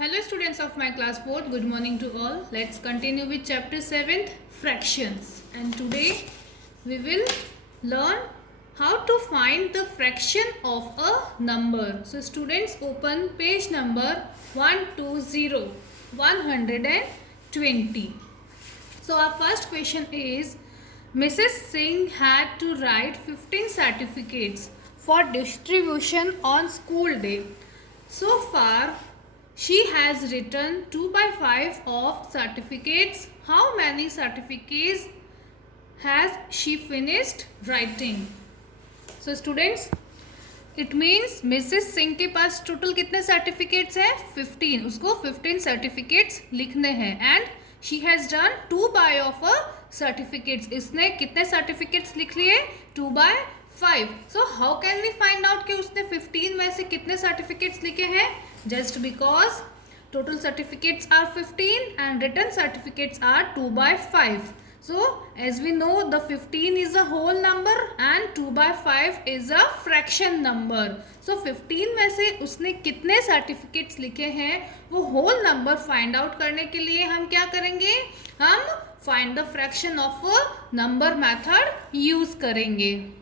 Hello students of my class 4, good morning to all. Let's continue with chapter 7, fractions. And today we will learn how to find the fraction of a number. So students, open page number 120, 120. So our first question is, Mrs. Singh had to write 15 certificates for distribution on school day. So far, she has written 2 by 5 of certificates. How many certificates has she finished writing? So students, it means Mrs. Singh के पास total कितने certificates हैं? 15. उसको 15 certificates लिखने हैं. And she has done 2 by of a certificates. इसने कितने certificates लिख लिए? 2 by 5. So how can we find out कि उसने 15 में से कितने certificates लिखे हैं? Just because total certificates are 15 and written certificates are 2 by 5. So as we know, the 15 is a whole number and 2 by 5 is a fraction number. So 15 में से उसने कितने certificates लिखे हैं वो whole number find out करने के लिए हम क्या करेंगे? हम find the fraction of a number method use करेंगे.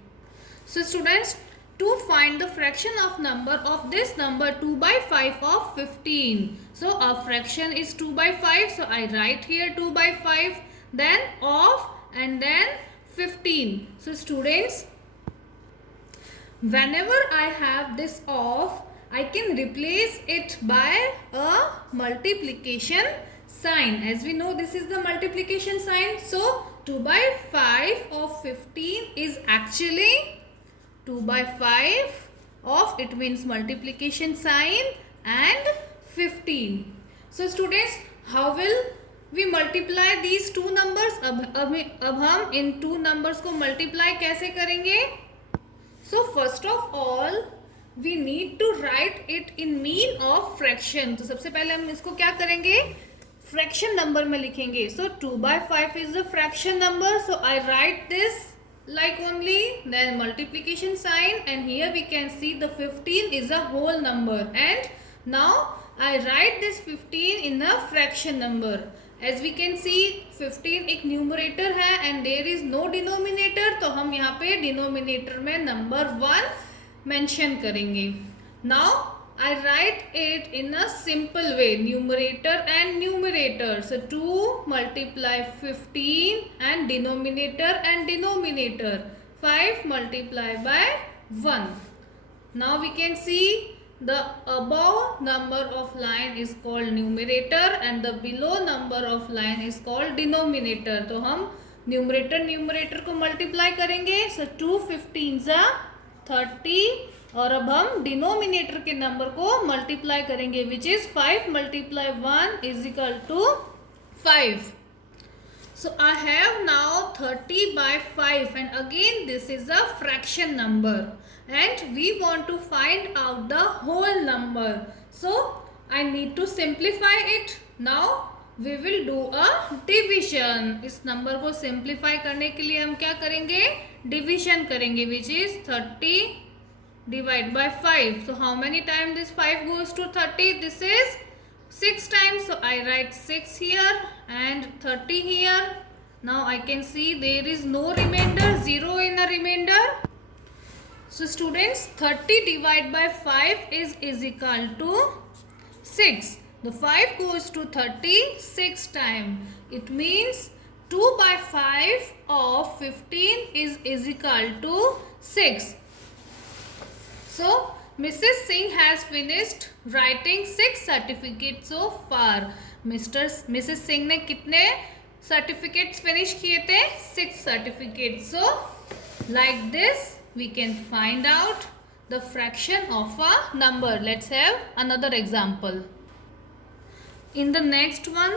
So students, to find the fraction of number of this number 2 by 5 of 15. So our fraction is 2 by 5. So I write here 2 by 5, then of and then 15. So students, whenever I have this of, I can replace it by a multiplication sign. As we know, this is the multiplication sign. So 2 by 5 of 15 is actually 2 by 5 of, it means multiplication sign, and 15. So students, how will we multiply these two numbers? अब हम इन two numbers को multiply कैसे करेंगे? So first of all, we need to write it in mean of fraction. तो सबसे पहले हम इसको क्या करेंगे? Fraction number में लिखेंगे. So 2 by 5 is the fraction number. So I write this like only, then multiplication sign, and here we can see the 15 is a whole number, and now I write this 15 in a fraction number. As we can see 15 एक numerator है and there is no denominator, तो हम यहाँ पे denominator में number 1 mention करेंगे. Now I write it in a simple way, numerator and numerator. So 2 multiply 15 and denominator 5 multiply by 1. Now we can see the above number of line is called numerator and the below number of line is called denominator. तो हम numerator को multiply करेंगे. So 2 15s are 30. और अब हम denominator के number को multiply करेंगे, which is 5 multiply 1 is equal to 5. So I have now 30 by 5 and again this is a fraction number and we want to find out the whole number. So I need to simplify it. Now we will do a division. इस number को simplify करने के लिए हम क्या करेंगे? Division करेंगे, which is 30 divide by 5. So how many times this 5 goes to 30? This is 6 times. So I write 6 here and 30 here. Now I can see there is no remainder, 0 in a remainder. So students, 30 divided by 5 is equal to 6. The 5 goes to 30 6 times. It means 2 by 5 of 15 is equal to 6. So Mrs. Singh has finished writing 6 certificates so far. Mrs. Singh ने कितने certificates finish किए थे? 6 certificates. So like this we can find out the fraction of a number. Let's have another example. In the next one,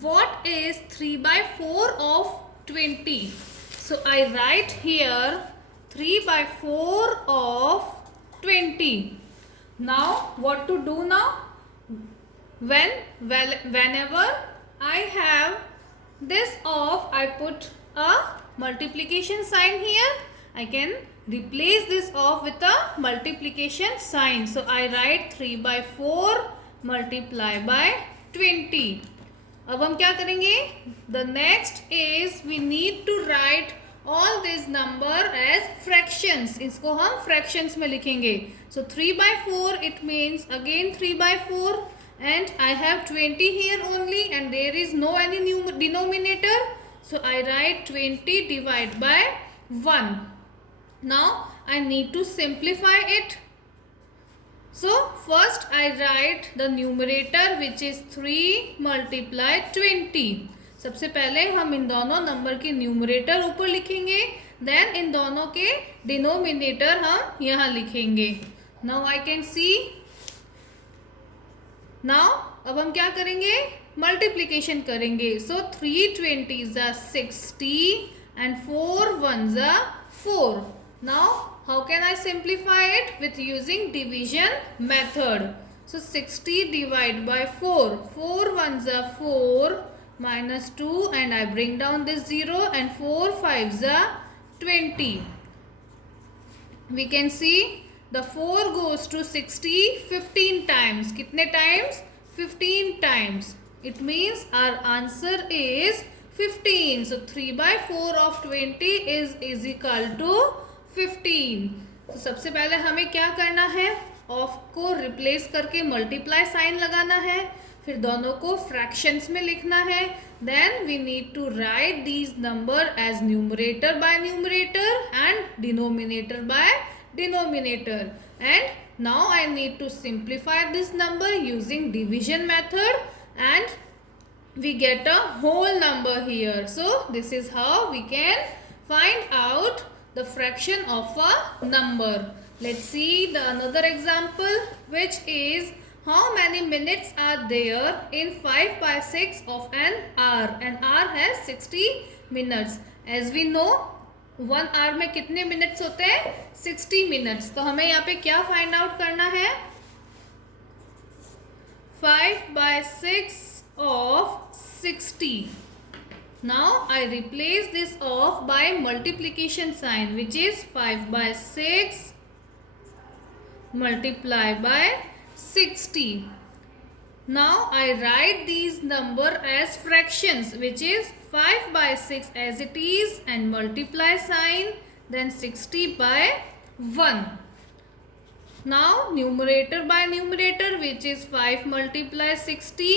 what is 3 by 4 of 20? So I write here 3 by 4 of 20. Now what to do now? Whenever I have this of, I put a multiplication sign here. I can replace this of with a multiplication sign. So I write 3 by 4 multiply by 20. अब हम क्या करेंगे? The next is we need to write all this number as fractions. इसको हम fractions में लिखेंगे. So 3/4 it means again 3/4 and I have 20 here only and there is no any new denominator. So I write 20 divided by 1. Now I need to simplify it. So first I write the numerator which is 3 multiply 20. सबसे पहले हम इन दोनों number के numerator ऊपर लिखेंगे, then in दोनों के denominator हम यहाँ लिखेंगे. Now I can see. Now अब हम क्या करेंगे? मल्टीप्लीकेशन करेंगे. सो 3 20s are 60 and 4 1s are 4. Now how can I simplify it? With using division method. So 60 divided by 4. 4 1s are 4 minus 2 and I bring down this 0 and 4 5s are 20. We can see the 4 goes to 60 15 times. कितने times? 15 times. It means our answer is 15. So 3/4 of 20 is equal to 15. तो सबसे पहले हमें क्या करना है? Of को replace करके मल्टीप्लाई साइन लगाना है, फिर दोनों को फ्रैक्शंस में लिखना है. Then we need to write these number as numerator by numerator and denominator by denominator. And now I need to simplify this number using division method and we get a whole number here. So this is how we can find out the fraction of a number. Let's see the another example, which is how many minutes are there in 5/6 of an hour. An hour has 60 minutes. As we know 1 hour में कितने minutes होते हैं? 60 minutes. तो हमें यहाँ पे क्या find out करना है? 5/6 of 60. Now I replace this off by multiplication sign, which is 5/6 multiply by 60. Now I write these number as fractions, which is 5/6 as it is and multiply sign, then 60 by 1. Now numerator by numerator, which is 5 multiply 60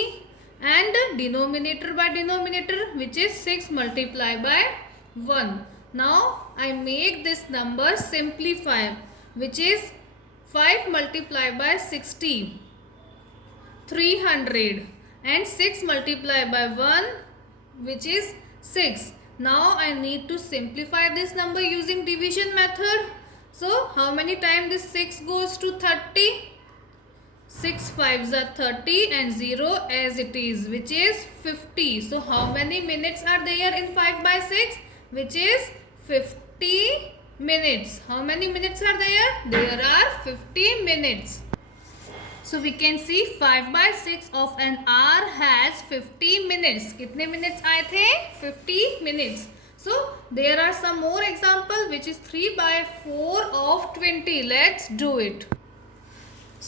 and denominator by denominator, which is 6 multiply by 1. Now I make this number simplify, which is 5 multiply by 60 300 and 6 multiply by 1, which is 6. Now I need to simplify this number using division method. So how many times this 6 goes to 30? 6 5s are 30 and 0 as it is, which is 50. So how many minutes are there in 5/6? Which is 50 minutes. How many minutes are there? There are 50 minutes. So we can see 5/6 of an hour has 50 minutes. कितने minutes आए थे? 50 minutes. So there are some more example, which is 3/4 of 20. Let's do it.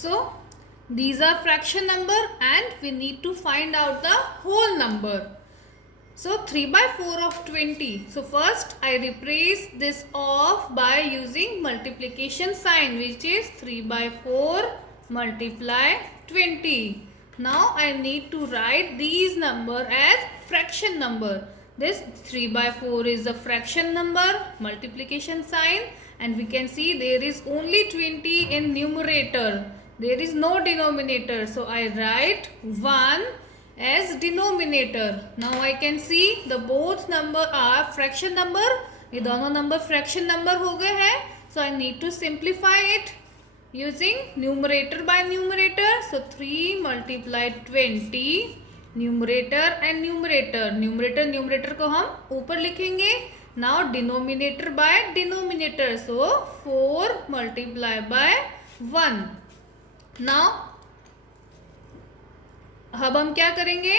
So these are fraction number and we need to find out the whole number. So 3/4 of 20. So first I replace this off by using multiplication sign, which is 3/4 multiply 20. Now I need to write these number as fraction number. This 3/4 is a fraction number, multiplication sign, and we can see there is only 20 in numerator. There is no denominator. So I write 1 as denominator. Now I can see the both number are fraction number. ये दोनों number fraction number हो गए हैं. So I need to simplify it using numerator by numerator. So 3 multiply 20. Numerator and numerator. Numerator numerator को हम ऊपर लिखेंगे. Now denominator by denominator. So 4 multiply by 1. Now अब हम क्या करेंगे?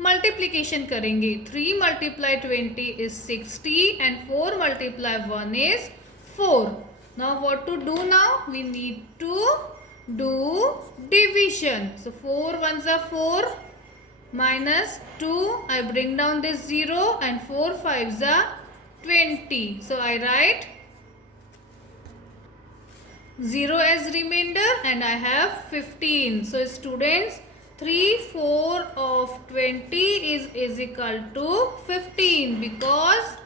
मल्टीप्लीकेशन करेंगे. 3 multiply 20 is 60 and 4 multiply 1 is 4. Now what to do now? We need to do division. So 4 ones are 4 minus 2. I bring down this 0 and 4 fives are 20. So I write 0 as remainder and I have 15. So students, 3/4 of 20 is equal to 15 because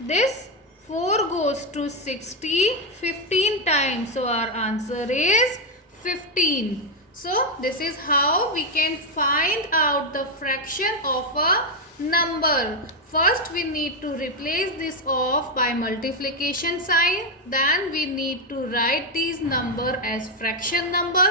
this 4 goes to 60 15 times. So our answer is 15. So this is how we can find out the fraction of a number. First we need to replace this off by multiplication sign. Then we need to write these number as fraction number.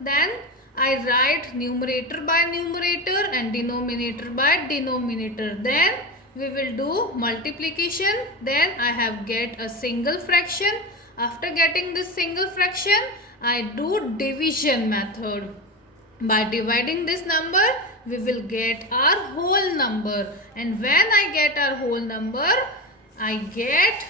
Then I write numerator by numerator and denominator by denominator. Then we will do multiplication. Then I have get a single fraction. After getting this single fraction, I do division method. By dividing this number, we will get our whole number. And when I get our whole number, I get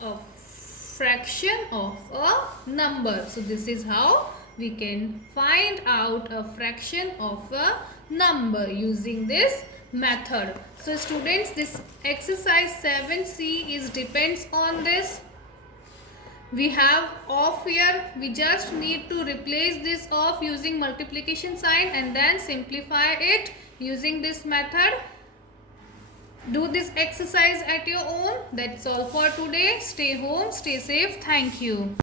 a fraction of a number. So this is how we can find out a fraction of a number using this method. So students, this exercise 7C is depends on this. We have off here. We just need to replace this off using multiplication sign and then simplify it using this method. Do this exercise at your own. That's all for today. Stay home, stay safe. Thank you.